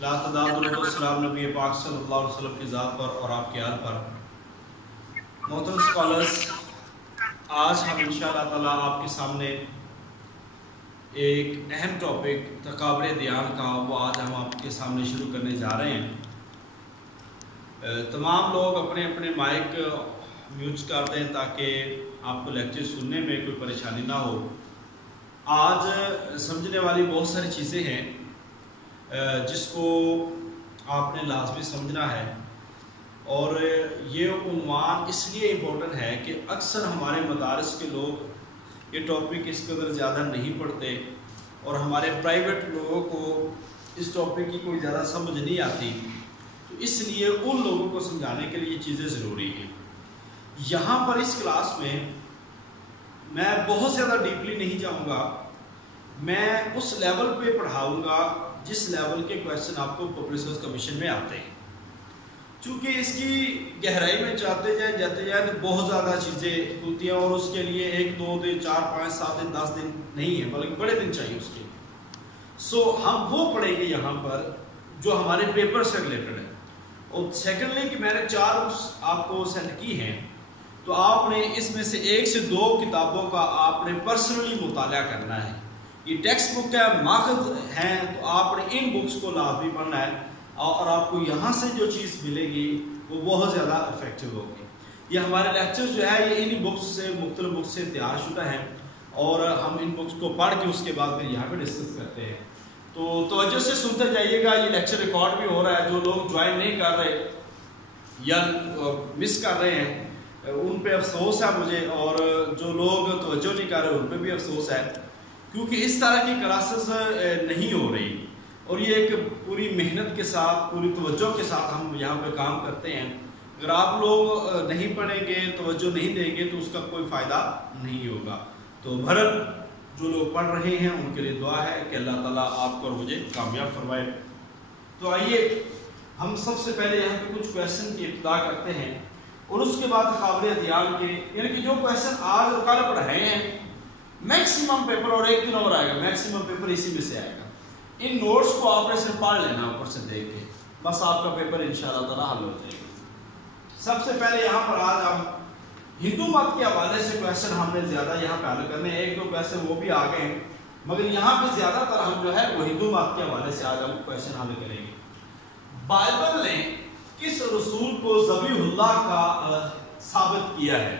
لا تعداد درود و سلام نبی پاک صلی اللہ علیہ وسلم کی ذات پر اور آپ کے آل پر۔ محترم اسکالرز، آج ہم انشاءاللہ تعالیٰ آپ کے سامنے ایک اہم ٹاپک تکابر دیان کا وہ آج ہم آپ کے سامنے شروع کرنے جا رہے ہیں۔ تمام لوگ اپنے اپنے مائک میوٹ کر دیں تاکہ آپ کو لیکچر سننے میں کوئی پریشانی نہ ہو۔ آج سمجھنے والی بہت ساری چیزیں ہیں جس کو آپ نے لازمی سمجھنا ہے، اور یہ عنوان اس لیے امپورٹنٹ ہے کہ اکثر ہمارے مدارس کے لوگ یہ ٹاپک اس قدر زیادہ نہیں پڑھتے، اور ہمارے پرائیویٹ لوگوں کو اس ٹاپک کی کوئی زیادہ سمجھ نہیں آتی، تو اس لیے ان لوگوں کو سمجھانے کے لیے یہ چیزیں ضروری ہیں۔ یہاں پر اس کلاس میں بہت زیادہ ڈیپلی نہیں جاؤں گا، میں اس لیول پہ پڑھاؤں گا جس لیول کے کویسچن آپ کو پبلک سروس کمیشن میں آتے ہیں۔ چونکہ اس کی گہرائی میں جاتے جائیں تو بہت زیادہ چیزیں ہوتی ہیں، اور اس کے لیے 1 2 دن 4 5 7 دن 10 دن نہیں ہے، بلکہ بڑے دن چاہیے اس کے۔ ہم وہ پڑھیں گے یہاں پر جو ہمارے پیپر سے ریلیٹڈ ہے۔ اور سیکنڈلی کہ میں نے 4 بکس آپ کو سینڈ کی ہیں، تو آپ نے اس میں سے 1 سے 2 کتابوں کا آپ نے پرسنلی مطالعہ کرنا ہے۔ یہ ٹیکسٹ بک کا ماخذ ہیں، تو آپ نے ان بکس کو لازمی پڑھنا ہے، اور آپ کو یہاں سے جو چیز ملے گی وہ بہت زیادہ افیکٹو ہوگی۔ یہ ہمارے لیکچر جو ہے یہ ان بکس سے مختلف بکس سے تیار شدہ ہیں، اور ہم ان بکس کو پڑھ کے اس کے بعد پھر یہاں پہ ڈسکس کرتے ہیں۔ تو توجہ سے سنتے جائیے گا، یہ لیکچر ریکارڈ بھی ہو رہا ہے۔ جو لوگ جوائن نہیں کر رہے یا مس کر رہے ہیں ان پہ افسوس ہے مجھے، اور جو لوگ توجہ نہیں کر رہے ان پہ بھی افسوس ہے، کیونکہ اس طرح کی کلاسز نہیں ہو رہی، اور یہ ایک پوری محنت کے ساتھ پوری توجہ کے ساتھ ہم یہاں پہ کام کرتے ہیں۔ اگر آپ لوگ نہیں پڑھیں گے، توجہ نہیں دیں گے، تو اس کا کوئی فائدہ نہیں ہوگا۔ تو بہرحال جو لوگ پڑھ رہے ہیں ان کے لیے دعا ہے کہ اللہ تعالیٰ آپ کو اور مجھے کامیاب فرمائے۔ تو آئیے ہم سب سے پہلے یہاں پہ کچھ کویسچن کی ابتدا کرتے ہیں، اور اس کے بعد تکابر ادیان کے، یعنی کہ جو کویسچن آج اور کل پڑھائے ہیں، میکسیمم پیپر اور 1 دن اور آئے گا، میکسیمم پیپر اسی میں سے آئے گا۔ ان نوٹس کو آپ نے صرف پڑھ لینا اوپر سے دیکھ کے، بس آپ کا پیپر انشاءاللہ تعالیٰ حل ہو جائے گا۔ سب سے پہلے یہاں پر آج ہم ہندو مت کے حوالے سے کویسچن ہم نے زیادہ یہاں پہ حل کرنے ہیں۔ 1 2 کویسچن وہ بھی آ گئے ہیں، مگر یہاں پہ زیادہ تر ہم جو ہے وہ ہندو مت کے حوالے سے آج ہم کویسچن حل کریں گے۔ بائبل نے کس رسول کو ذبیح اللہ کا ثابت کیا ہے؟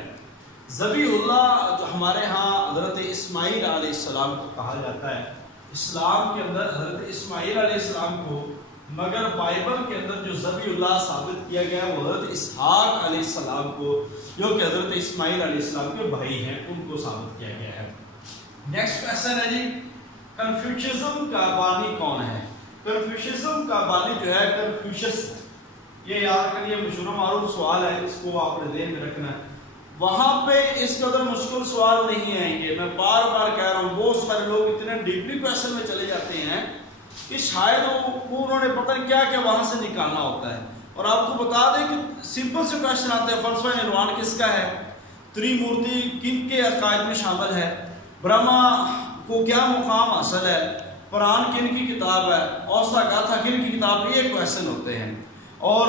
ذبیح اللہ جو ہمارے ہاں حضرت اسماعیل علیہ السلام کو کہا جاتا ہے، اسلام کے اندر حضرت اسماعیل علیہ السلام کو، مگر بائبل کے اندر جو ذبیح اللہ ثابت کیا گیا وہ حضرت اسحاق علیہ السلام کو، جو کہ حضرت اسماعیل علیہ السلام کے بھائی ہیں، ان کو ثابت کیا گیا ہے۔ نیکسٹ کویسچن ہے جی، کنفیوشزم کا بانی کون ہے؟ کنفیوشزم کا بانی جو ہے کنفیوشس، یہ یاد کریے، مشہور معروف سوال ہے، اس کو آپ نے ذہن میں رکھنا ہے۔ وہاں پہ اس قدر مشکل سوال نہیں آئیں گے، میں بار بار کہہ رہا ہوں، بہت سارے لوگ اتنے ڈیپلی کویسچن میں چلے جاتے ہیں کہ شاید انہوں نے پتہ کیا کہ وہاں سے نکالنا ہوتا ہے۔ اور آپ کو بتا دیں کہ سمپل سے کویسچن آتے ہیں، فلسفہ نروان کس کا ہے؟ تریمورتی کن کے عقائد میں شامل ہے؟ برہما کو کیا مقام حاصل ہے؟ قرآن کن کی کتاب ہے؟ اوسطا گاتھا کن کی کتاب ہے؟ یہ کویسچن ہوتے ہیں۔ اور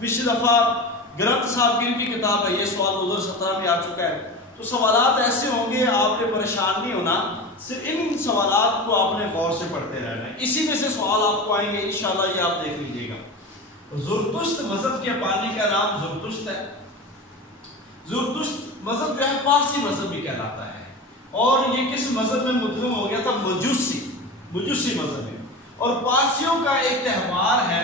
پچھلی دفعہ گرنتھ صاحب کن کی کتاب ہے؟ یہ سوال 2017 میں آ چکا ہے۔ تو سوالات ایسے ہوں گے، آپ نے پریشان نہیں ہونا، صرف ان سوالات کو آپ نے غور سے پڑھتے رہنا ہے، اسی میں سے سوال آپ کو آئیں گے انشاءاللہ، یہ آپ دیکھ لیجیے گا۔ زرتشت مذہب کے بانی کا نام زرتشت ہے۔ زرتشت مذہب جو ہے پارسی مذہب بھی کہلاتا ہے، اور یہ کس مذہب میں مدغم ہو گیا تھا؟ مجوسی مذہب میں۔ اور پارسیوں کا ایک تہوار ہے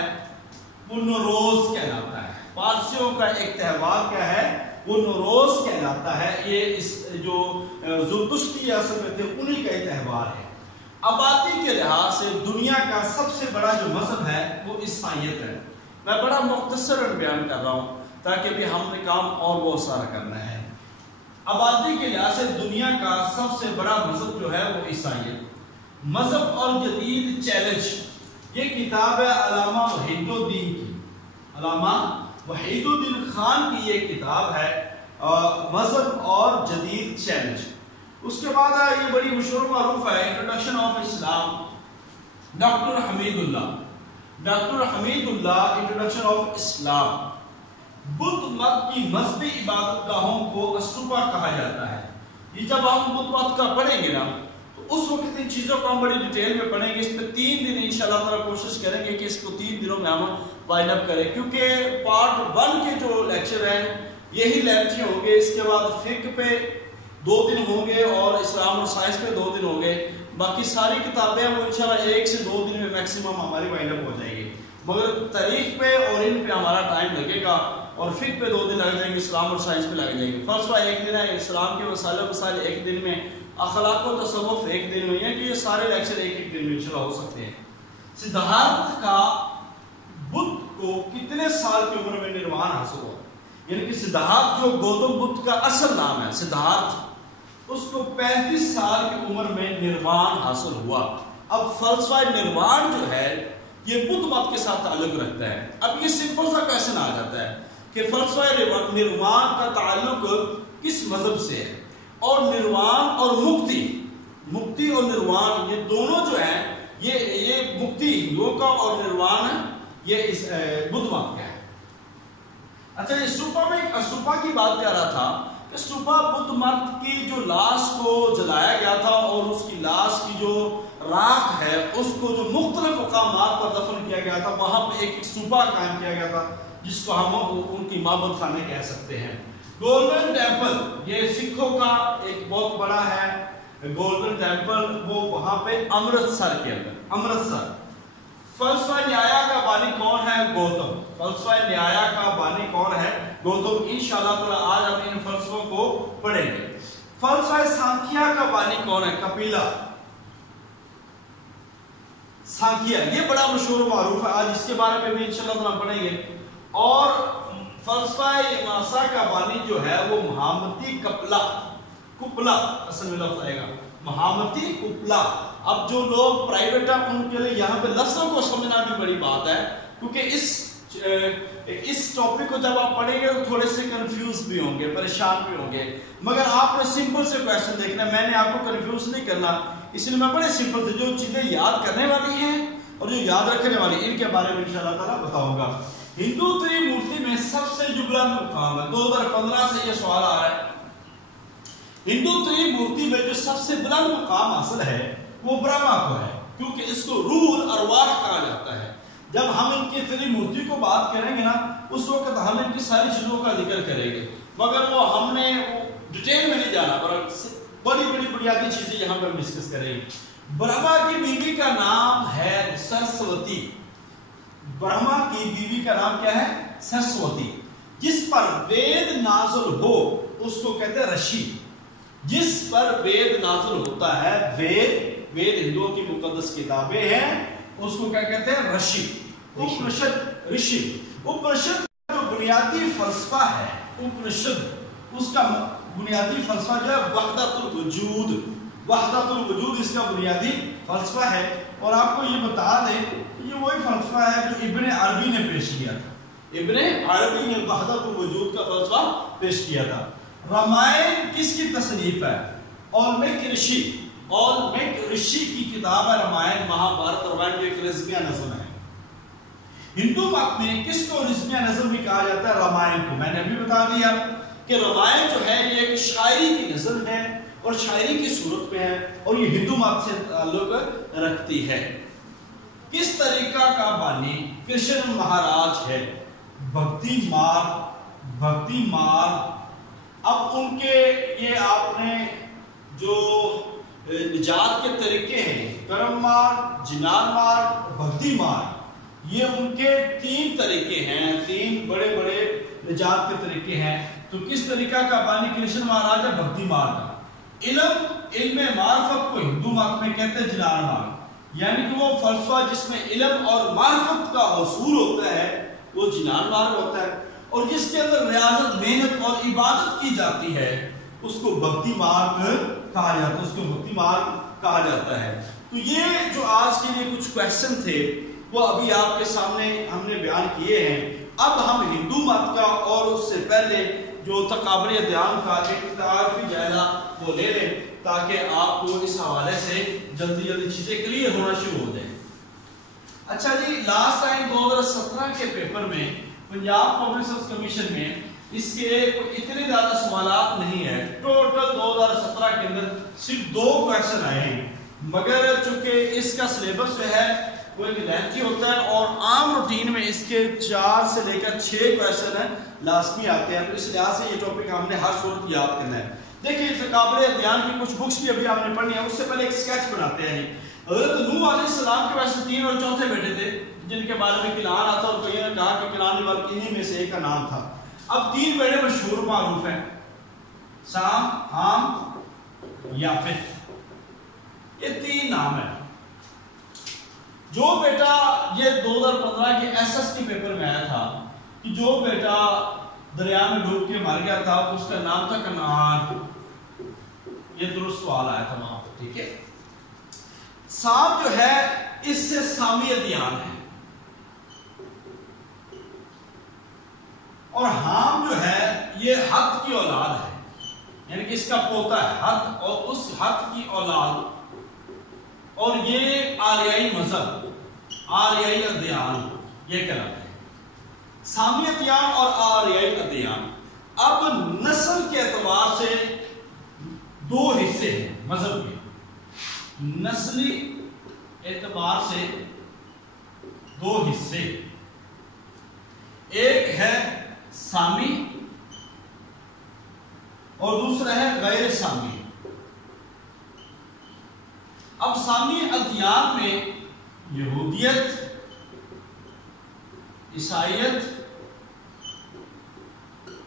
وہ نوروز کہلاتا ہے۔ پارسیوں کا ایک تہوار کیا ہے؟ وہ نوروز کہلاتا ہے۔ یہ اس جو زرتشتی اصل میں تھے انہی کا ایک تہوار ہے۔ آبادی کے لحاظ سے دنیا کا سب سے بڑا جو مذہب ہے وہ عیسائیت ہے۔ میں بڑا مختصر بیان کر رہا ہوں تاکہ بھی ہم نے کام اور بہت سارا کرنا ہے۔ آبادی کے لحاظ سے دنیا کا سب سے بڑا مذہب جو ہے وہ عیسائیت۔ مذہب اور جدید چیلنج، یہ کتاب ہے علامہ وحید الدین کی، علامہ وحید الدین خان کی یہ کتاب ہے، مذہب اور جدید چیلنج۔ اس کے بعد یہ بڑی مشہور معروف ہے، introduction of Islam, doctor Hamidullah. Doctor Hamidullah introduction of Islam. بدھ مت کی مذہبی عبادت گاہوں کو استوپا کہا جاتا ہے. یہ جب ہم بدھ مت کا پڑھیں گے نا تو اس وقت ان چیزوں کو ہم بڑی ڈیٹیل میں پڑھیں گے. اس پہ 3 دن انشاءاللہ تعالیٰ کوشش کریں گے کہ اس کو 3 دنوں میں ہم وائنڈ اپ کریں, کیونکہ پارٹ 1 کے جو لیکچر ہیں یہی لیکچر ہوں گے. اس کے بعد فقہ پہ 2 دن ہوں گے اور اسلام اور سائنس پہ 2 دن ہوں گے. باقی ساری کتابیں وہ انشاءاللہ 1 سے 2 دن میں میکسیمم ہماری وائنڈ اپ ہو جائے گی. مگر تاریخ پہ اور ان پہ ہمارا ٹائم لگے گا, اور فقہ پہ 2 دن لگ جائیں گے, اسلام اور سائنس پہ لگ جائیں گے. فلسفہ 1 دن ہے, اسلام کے مسائل 1 دن میں, اخلاق و تصوف 1 دن میں. کہ یہ سارے لیکچر 1 دن میں انشاءاللہ ہو سکتے ہیں. سدھارتھ کا بدھ کو کتنے سال کی عمر میں نروان حاصل ہوا؟ یعنی کہ سدھارتھ جو گوتم بدھ کا اصل نام ہے سدھارتھ, اس کو 35 سال کی عمر میں نروان حاصل ہوا. اب فلسفہ نروان جو ہے یہ بدھ مت کے ساتھ تعلق رکھتا ہے. اب یہ سمپل سا کویسچن آ جاتا ہے کہ فلسفہ نروان کا تعلق کس مذہب سے ہے, اور نروان اور مکتی اور نروان یہ دونوں جو ہیں یہ مکتی ہندوؤں کا اور نروان یہ اس بدھ مت کا ہے. اچھا, یہ استوپا کی بات کر رہا تھا کہ استوپا بدھ مت کی جو لاش کو جلایا گیا تھا اور اس کی لاش کی جو راکھ ہے اس کو جو مختلف مقامات پر دفن کیا گیا تھا, وہاں پہ ایک استوپا قائم کیا گیا تھا جس کو ہم ان کی معبد خانے کہہ سکتے ہیں. گولڈن ٹیمپل یہ سکھوں کا ایک بہت بڑا ہے گولڈن ٹیمپل, وہ وہاں پہ امرتسر کے اندر. امرتسر. فلسفہ نیایا کا بانی کون ہے؟ گوتم. فلسفہ نیایا کا بانی کون ہے؟ گوتم. انشاءاللہ تعالی آج ہم ان فلسفوں کو پڑھیں گے. فلسفہ سانکھیا کا بانی کون ہے؟ کپیلا. سانکھیا یہ بڑا مشہور و معروف ہے, آج اس کے بارے میں بھی انشاءاللہ تعالی پڑھیں گے. اور فلسفہ ماسا کا بانی جو ہے وہ مہامتی کپلا اصل میں لفظ آئے گا مہامتی کپلا. اب جو لوگ پرائیویٹ ہیں ان کے لیے یہاں پہ لفظوں کو سمجھنا بھی بڑی بات ہے, کیونکہ اس ٹاپک کو جب آپ پڑھیں گے تو تھوڑے سے کنفیوز بھی ہوں گے, پریشان بھی ہوں گے. مگر آپ نے سمپل سے کویسچن دیکھنا, میں نے آپ کو کنفیوز نہیں کرنا, اس لیے میں بڑے سمپل سے جو چیزیں یاد کرنے والی ہیں اور جو یاد رکھنے والی ان کے بارے میں انشاءاللہ تعالیٰ بتاؤں گا. ہندو تریمورتی میں سب سے جو بلند مقام ہے, 2015 سے یہ سوال آ رہا ہے, ہندو تریمورتی میں جو سب سے بلند مقام حاصل ہے وہ برہما کو ہے, کیونکہ اس کو روح ارواح کہا جاتا ہے. جب ہم ان کی تریمورتی کو بات کریں گے نا اس وقت ہم ان کی ساری چیزوں کا ذکر کریں گے, مگر وہ ہم نے ڈیٹیل میں نہیں جانا, پر بڑی بنیادی چیزیں یہاں پر ڈسکس کریں گے. برہما کی بیوی کا نام ہے سرسوتی. برہما کی بیوی کا نام کیا ہے؟ سرسوتی. جس پر وید نازل ہو اس کو کہتے ہیں رشی. جس پر وید نازل ہوتا ہے, وید ہندوؤں کی مقدس کتابیں ہیں, اس کو کیا کہتے ہیں؟ رشی. اپنشد رشی. اپنشد کا جو بنیادی فلسفہ ہے, اپنشد اس کا بنیادی فلسفہ جو ہے وحدت الوجود. وحدت الوجود اس کا بنیادی فلسفہ ہے. اور آپ کو یہ بتا دیں یہ وہی فلسفہ ہے جو ابن عربی نے پیش کیا تھا. ابن عربی نے وحدت الوجود کا فلسفہ پیش کیا تھا. رامائن کس کی تصنیف ہے؟ اولمک رشی. اولمک رشی کی کتاب ہے رامائن. مہابھارت اور رامائن ایک رزمیہ نظم ہے. ہندو مت میں کس کو رزمیہ نظم بھی کہا جاتا ہے؟ رامائن کو. میں نے ابھی بتا دیا کہ رامائن جو ہے یہ ایک شاعری کی نظم ہے اور شاعری کی صورت میں ہے, اور یہ ہندو مت سے تعلق رکھتی ہے. کس طریقہ کا بانی کرشن مہاراج ہے؟ بھکتی مارگ. اب ان کے یہ آپ نے جو نجات کے طریقے ہیں, کرم مارگ, جنان مارگ, بھکتی مارگ, یہ ان کے 3 طریقے ہیں, 3 بڑے نجات کے طریقے ہیں. تو کس طریقہ کا بانی کرشن مہاراج ہے؟ بھکتی مارگ. علم معرفت کو ہندو مت میں کہتے ہیں جنان مارگ. یعنی کہ وہ فلسفہ جس میں علم اور معرفت کا حصول ہوتا ہے وہ جنان مارگ ہوتا ہے, اور جس کے اندر ریاضت, محنت اور عبادت کی جاتی ہے اس کو بھکتی مارگ کہا جاتا ہے. اس کو بھکتی مارگ کہا جاتا ہے. تو یہ جو آج کے لیے کچھ کویسچن تھے وہ ابھی آپ کے سامنے ہم نے بیان کیے ہیں. اب ہم ہندو مت کا اور اس سے پہلے جو تکابر ادیان کا ایک تعارفی جائزہ وہ لے لیں تاکہ آپ کو اس حوالے سے جلدی چیزیں کلیئر ہونا شروع ہو جائیں. اچھا جی، لاسٹ ٹائم 2017 کے پیپر میں پنجاب پبلک سروس کمیشن میں اس کے اتنے زیادہ سوالات نہیں ہے. ٹوٹل 2017 کے اندر صرف 2 کویشچن آئے ہیں، مگر چونکہ اس کا سلیبس جو ہے وہ ایک لینتھی ہوتا ہے اور عام روٹین میں اس کے 4 سے لے کر 6 کویشچن ہیں لازمی آتے ہیں، تو اس لحاظ سے یہ ٹاپک ہم نے ہر صورت یاد کرنا ہے. دیکھیں قابل ادیان کی کچھ بکس بھی ابھی آپ نے پڑھنی ہے، اس سے پہلے ایک سکیچ بناتے ہیں. حضرت نوح علیہ السلام کے ویسے 3 اور 4 بیٹے تھے جن کے بارے میں کنعان آتا اور کئی نے کہا کہ کنعان والے انہی میں سے ایک کا نام تھا. اب 3 بیٹے مشہور معروف ہیں، سام، حام، یافت، یہ 3 نام ہیں. جو بیٹا یہ 2015 کے ایس ایس ٹی پیپر میں آیا تھا کہ جو بیٹا دریا میں ڈوب کے مر گیا تھا اس کا نام تھا کنعان، یہ درست سوال آیا تھا وہاں پر. ٹھیک ہے، سام جو ہے اس سے سامی ادیان ہے، اور حام جو ہے یہ حد کی اولاد ہے، یعنی کہ اس کا پوتا ہے حد، اور اس حد کی اولاد، اور یہ آریائی مذہب، آریائی ادیان یہ کہلاتے ہیں، سامی ادیان اور آریائی ادیان. اب نسل کے اعتبار سے 2 حصے ہیں مذہب کے، نسلی اعتبار سے 2 حصے، ایک ہے سامی اور دوسرا ہے غیر سامی. اب سامی ادیان میں یہودیت، عیسائیت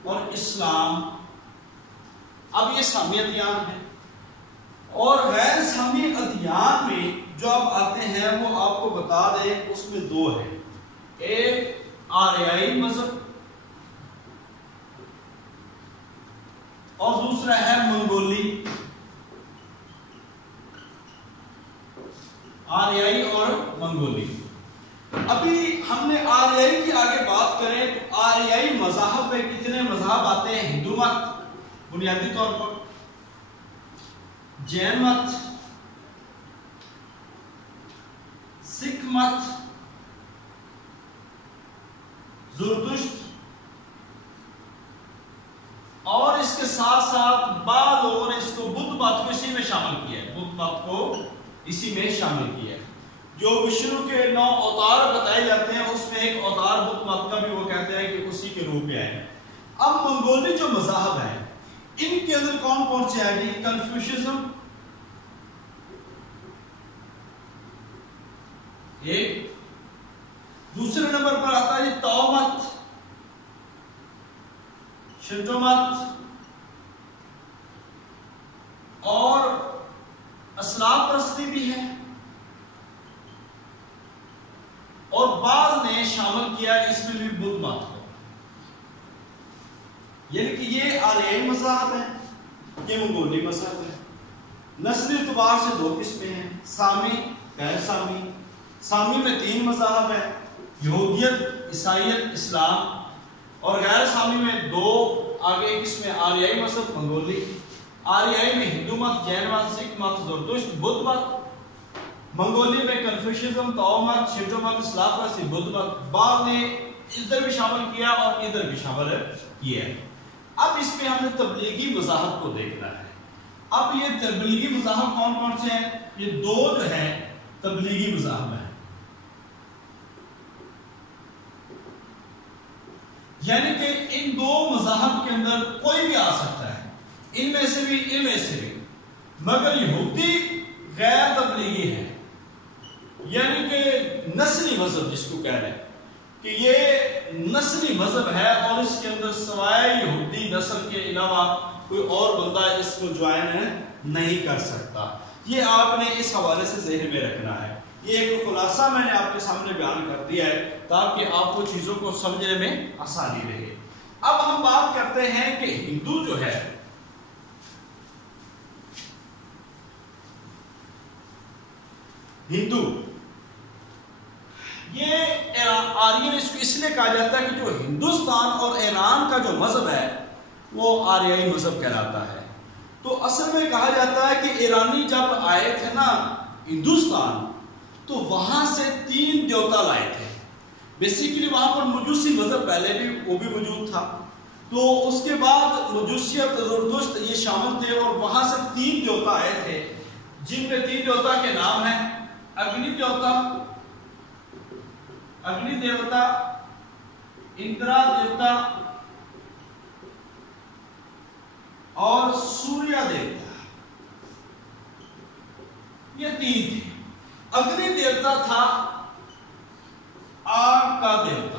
اور اسلام، اب یہ سامی ادیان ہے. اور غیر سامی ادیان میں جو اب آتے ہیں وہ آپ کو بتا دیں اس میں 2 ہیں، ایک آریائی مذہب اور دوسرا ہے منگولی. آریائی اور منگولی. ابھی ہم نے آریائی کی آگے بات کریں تو آریائی مذاہب میں کتنے مذہب آتے ہیں؟ ہندو مت بنیادی طور پر، جین مت، سکھ مت، زرتشت، اور اس کے ساتھ ساتھ بعض لوگوں نے اس کو بدھ مت کو اسی میں شامل کیا ہے، بدھ مت کو اسی میں شامل کیا ہے. جو وشنو کے 9 اوتار بتائے جاتے ہیں اس میں ایک اوتار بدھ مت کا بھی وہ کہتے ہیں کہ اسی کے روپ میں آئے. اب منگولی جو مذاہب ہیں ان کے اندر کون کون سے آئے گی؟ کنفیوشزم ایک، دوسرے نمبر پر آتا ہے تاؤ مت، شنٹو مت، اور اسلاف پرستی بھی ہے، اور بعض نے شامل کیا اس میں بھی بدھ مت کو. یعنی کہ یہ آریائی مذہب ہے، یہ منگولی مذہب ہے. نسلی اعتبار سے 2 قسمیں ہیں، سامی، غیر سامی. سامی میں 3 مذاہب ہیں، یہودیت، عیسائیت، اسلام، اور غیر سامی میں 2 آگے اس میں آریائی مذہب، منگولی. آریائی میں ہندو مت، جین مت، سکھ مت، زرتشت، بدھ مت. منگولی میں کنفیوشزم، تاؤ مت، شنٹو مت، اسلاف پرستی، بدھ مت. بعض نے ادھر بھی شامل کیا اور ادھر بھی شامل کیا. اب اس میں ہم نے تبلیغی مذاہب کو دیکھنا ہے. اب یہ تبلیغی مذاہب کون کون سے ہیں؟ یہ 2 جو ہیں تبلیغی مذاہب ہیں، یعنی کہ ان 2 مذاہب کے اندر کوئی بھی آ سکتا ہے، ان میں سے بھی ان میں سے بھی، مگر یہودی غیر تبلیغی ہے، یعنی کہ نسلی مذہب جس کو کہہ رہے ہیں کہ یہ نسلی مذہب ہے اور اس کے اندر سوائے یہودی نسل کے علاوہ کوئی اور بندہ اس کو جوائن نہیں کر سکتا. یہ آپ نے اس حوالے سے ذہن میں رکھنا ہے. یہ ایک خلاصہ میں نے آپ کے سامنے بیان کر دیا ہے تاکہ آپ کو چیزوں کو سمجھنے میں آسانی رہے. اب ہم بات کرتے ہیں کہ ہندو جو ہے، ہندو یہ آرین اس لیے کہا جاتا ہے کہ جو ہندوستان اور ایران کا جو مذہب ہے وہ آریائی مذہب کہلاتا ہے. تو اصل میں کہا جاتا ہے کہ ایرانی جب آئے تھے نا ہندوستان تو وہاں سے 3 دیوتا لائے تھے. بیسیکلی وہاں پر مجوسی مذہب پہلے بھی وہ بھی موجود تھا، تو اس کے بعد مجوسیت زرتشت یہ شامل تھے، اور وہاں سے 3 دیوتا آئے تھے، جن میں 3 دیوتا کے نام ہیں اگنی دیوتا، اگنی دیوتا، اندرا دیوتا اور سوریا دیوتا. یہ 3 تھے. اگنی دیوتا تھا آگ کا دیوتا،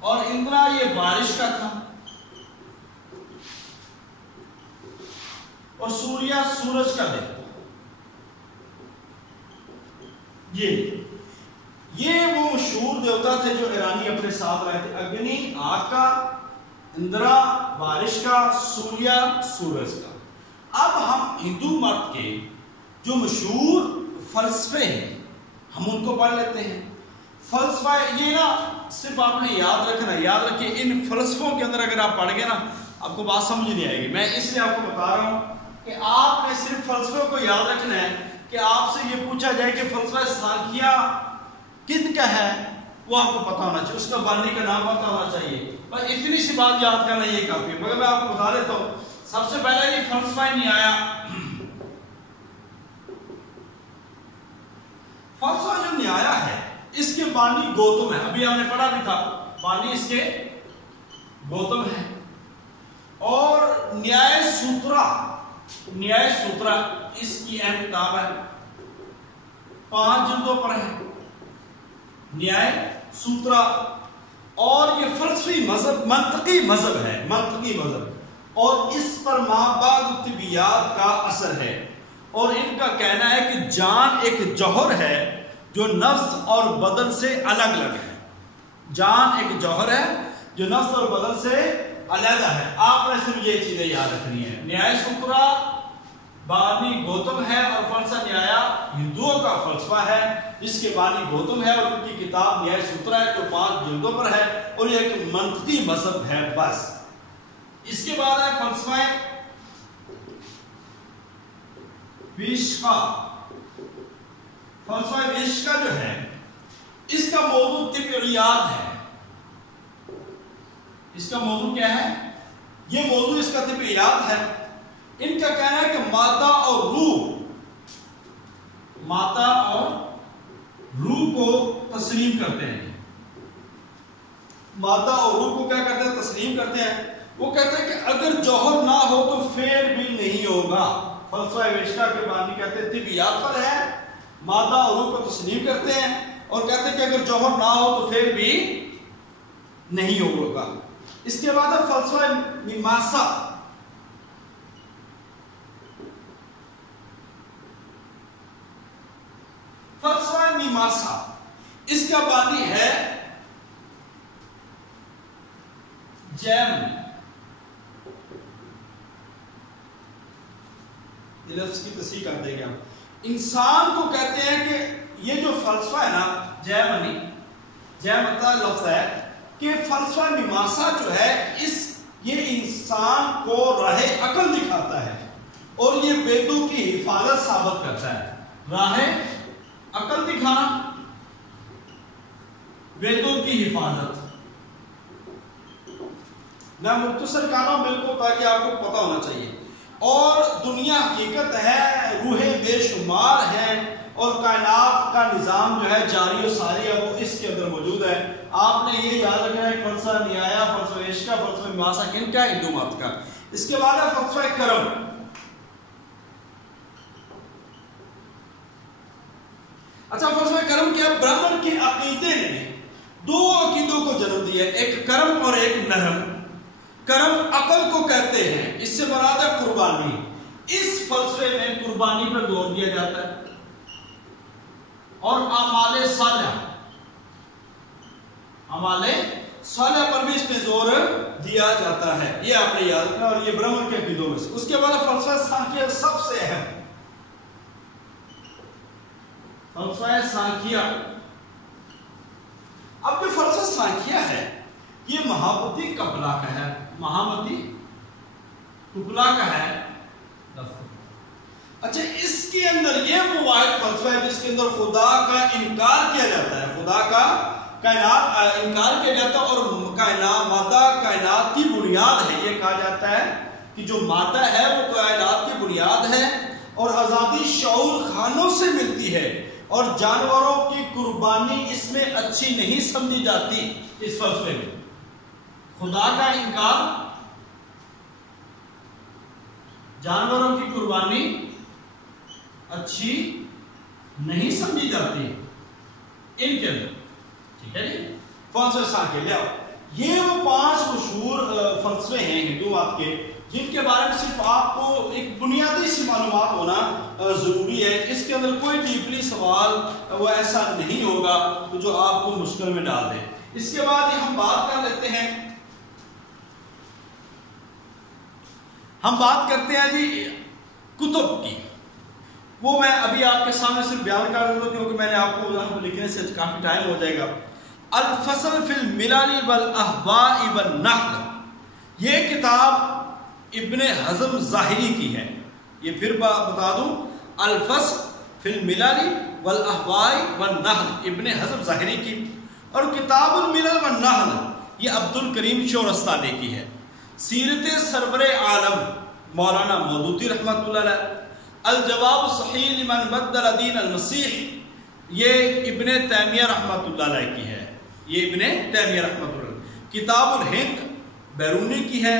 اور اندرا یہ بارش کا تھا، اور سوریا سورج کا دیوتا. یہ وہ مشہور دیوتا تھے جو ایرانی اپنے ساتھ رہے تھے. اگنی آگ کا، اندرا بارش کا، سوریا سورج کا. اب ہم ہندو مت کے جو مشہور فلسفے ہیں ہم ان کو پڑھ لیتے ہیں. فلسفہ یہ نا صرف آپ نے یاد رکھنا، یاد رکھیں ان فلسفوں کے اندر اگر آپ پڑھ گئے نا آپ کو بات سمجھ نہیں آئے گی. میں اس لیے آپ کو بتا رہا ہوں کہ آپ نے صرف فلسفوں کو یاد رکھنا ہے کہ آپ سے یہ پوچھا جائے کہ فلسفہ سانکھیا کن کا ہے، وہ آپ کو پتا ہونا چاہیے، اس کا بانی کا نام پتا ہونا چاہیے. بس اتنی سی بات یاد کرنا یہ کافی ہے. مگر میں آپ کو بتا دیتا ہوں سب سے پہلے یہ فلسفہ نہیں آیا. فلسفہ جو نیایا ہے اس کے بانی گوتم ہے. ابھی ہم نے پڑھا بھی تھا بانی اس کے گوتم ہے. اور نیائے سوترا، نیائے سوترا اس کی اہم کتاب ہے، 5 جلدوں پر ہے نیائے سوترا. اور یہ فلسفی مذہب، منطقی مذہب ہے، منطقی مذہب، اور اس پر مابعد طبیعیات کا اثر ہے. اور ان کا کہنا ہے کہ جان ایک جوہر ہے جو نفس اور بدن سے الگ الگ ہے. جان ایک جوہر ہے جو نفس اور بدن سے الگ ہے. آپ نے صرف یہ چیزیں یاد رکھنی ہے. نیائے سوترا بانی گوتم ہے، اور فلسفہ نیایا ہندوؤں کا فلسفہ ہے جس کے بانی گوتم ہے، اور ان کی کتاب نیائے سوترا ہے جو 5 جلدوں پر ہے، اور یہ ایک منطقی مذہب ہے بس. اس کے بعد ہے فلسفہ ویشکا. فلسفہ ویشکا جو ہے اس کا موضوع طبیعیات ہے. اس کا موضوع کیا ہے؟ یہ موضوع اس کا طبیعیات ہے. ان کا کہنا ہے کہ مادہ اور روح، مادہ اور روح کو تسلیم کرتے ہیں. مادہ اور روح کو کیا کرتے ہیں؟ تسلیم کرتے ہیں. وہ کہتے ہیں کہ اگر جوہر نہ ہو تو فعل بھی نہیں ہوگا. فلسفہ ویشکا کے بانی کہتے ہیں طبیعیات پر ہے، مادہ اور روح کو تسلیم کرتے ہیں، اور کہتے ہیں کہ اگر جوہر نہ ہو تو فعل بھی نہیں ہوگا. اس کے بعد ہے فلسفہ میمانسا. فلسفہ میمانسا اس کا بانی ہے جیم. یہ لفظ کی تصحیح کر دیں گے ہم. انسان کو کہتے ہیں کہ یہ جو فلسفہ ہے نا جیمنی، جیمتا لفظ ہے کہ فلسفہ میمانسا جو ہے یہ انسان کو راہ عقل دکھاتا ہے، اور یہ ویدوں کی حفاظت ثابت کرتا ہے. راہ عقل دکھانا، ویدوں کی حفاظت. میں مختصر کہہ رہا ہوں بالکل تاکہ آپ کو پتا ہونا چاہیے. اور دنیا حقیقت ہے، روحیں بے شمار ہیں، اور کائنات کا نظام جو ہے جاری و ساری ہے وہ اس کے اندر موجود ہے. آپ نے یہ یاد رکھنا ہے فلسفہ نیایا، فلسفہ ویشکا، فلسفہ میمانسا کن کا؟ ہندو مت کا. اس کے بعد ہے فلسفہ کرم. اچھا فلسفہ کرم کیا؟ برہمن کے عقیدے نے 2 عقیدوں کو جنم دیا، ایک کرم اور ایک نرم. کرم عقل کو کہتے ہیں، اس سے مراد ہے قربانی. اس فلسفے میں قربانی پر زور دیا جاتا ہے، اور اعمال صالحہ، اعمال صالحہ پر بھی اس میں زور دیا جاتا ہے. یہ آپ نے یاد رکھنا، اور یہ برہمن کے عقیدوں میں سے. اس کے بعد فلسفہ سانکھیہ سب سے اہم. فلسفہ سانکھیہ. اب جو فلسفہ سانکھیہ ہے یہ مہامتی کپلا کا ہے. مہامتی کپلا کا ہے. اچھا اس کے اندر یہ وہ واحد فلسفہ ہے جس کے اندر خدا کا انکار کیا جاتا ہے، خدا کا کائنات انکار کیا جاتا ہے، اور مادہ کائنات کی بنیاد ہے۔ یہ کہا جاتا ہے کہ جو مادہ ہے وہ کائنات کی بنیاد ہے، اور آزادی شعور خانوں سے ملتی ہے، اور جانوروں کی قربانی اس میں اچھی نہیں سمجھی جاتی۔ اس فلسفے میں خدا کا انکار، جانوروں کی قربانی اچھی نہیں سمجھی جاتی ان کے اندر، ٹھیک ہے جی۔ فلسفہ سانکھیہ لے آؤ، یہ وہ 5 مشہور فلسفے ہیں ہندوواد کے جن کے بارے میں صرف آپ کو ایک بنیادی سی معلومات ہونا ضروری ہے۔ اس کے اندر کوئی ڈیپلی سوال وہ ایسا نہیں ہوگا جو آپ کو مشکل میں ڈال دے۔ اس کے بعد ہم بات کر لیتے ہیں، ہم بات کرتے ہیں جی کتب کی۔ وہ میں ابھی آپ کے سامنے صرف بیان کر دوں کیونکہ میں نے آپ کو لکھنے سے کافی ٹائم ہو جائے گا۔ الفصل فی الملل والاہواء والنحل، یہ کتاب ابن حزم ظاہری کی ہے۔ یہ پھر بتا دوں، الفصل فی الملل والاہواء والنحل ابن حزم ظاہری کی، اور کتاب الملل والنحل یہ عبد الکریم شورستانی کی ہے۔ سیرت سرور عالم مولانا مودودی رحمۃ اللہ علیہ۔ الجواب صحیح لمن بدل دین المسیح یہ ابن تیمیہ رحمۃ اللہ علیہ کی ہے، یہ ابن تیمیہ رحمۃ اللہ علیہ۔ کتاب الہند بیرونی کی ہے۔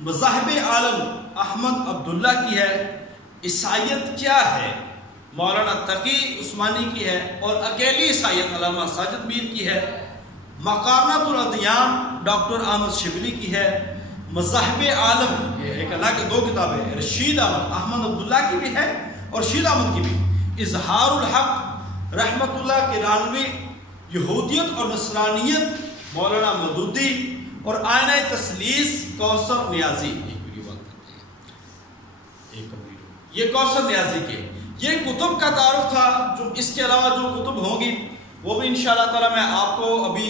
مذاہب عالم احمد عبداللہ کی ہے۔ عیسائیت کیا ہے مولانا تقی عثمانی کی ہے، اور اکیلی عیسائیت علامہ ساجد میر کی ہے۔ مقارنۃ الادیان ڈاکٹر احمد شبلی کی ہے۔ مذاہب عالم ایک الگ 2 کتابیں رشید احمد عبداللہ کی بھی ہے اور رشید احمد کی بھی۔ اظہار الحق رحمت اللہ کرانوی، یہودیت اور نصرانیت مولانا مودودی، اور آئینہ تثلیث کوثر نیازی۔ یہ کوثر نیازی کے یہ کتب کا تعارف تھا۔ جو اس کے علاوہ جو کتب ہوں گی وہ بھی انشاءاللہ تعالی میں آپ کو ابھی